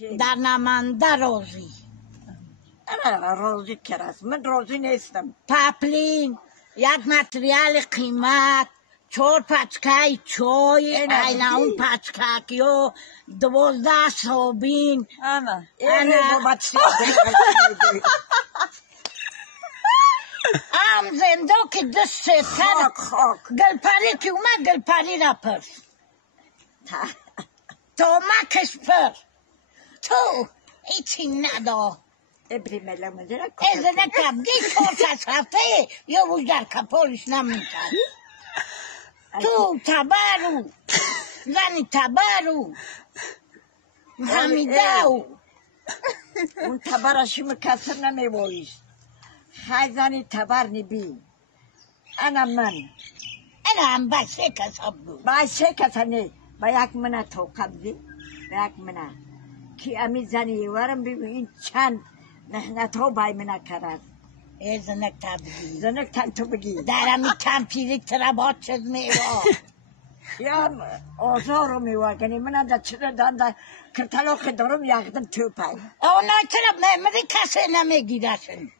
در نمانده روزی نه روزی کرد من روزی نیستم. پاپلین یک متریال قیمت 4 پچکای چای اینا اون پچکاکیو 12 صوبین انا ام زنده که دست خاک گلپری که اومد گلپری را پرس تو مکش پر تو ایچی ندا ابری ملمه دیره از نکم گی 4 هفته یه روز در کپالش نمیکن تو تبرو زنی تبرو حمیده اون تبرشی مکسر نمیویست خیلی زنی تبر نبی انا من انا هم بسه کساب بود با 3 کسا نه با یک منه تو قبضی با یک منه که امی زنی ورم ببین این چند مهنت ها بای منه کرد زنک تا بگی زنک تن تو بگی در همی کمپیری تربات شد میوا یا آزار رو میوا کنی من در چرا دانده کرتلاق دارم یقدم تو پای اونا چرا ممری کسی نمیگیرشن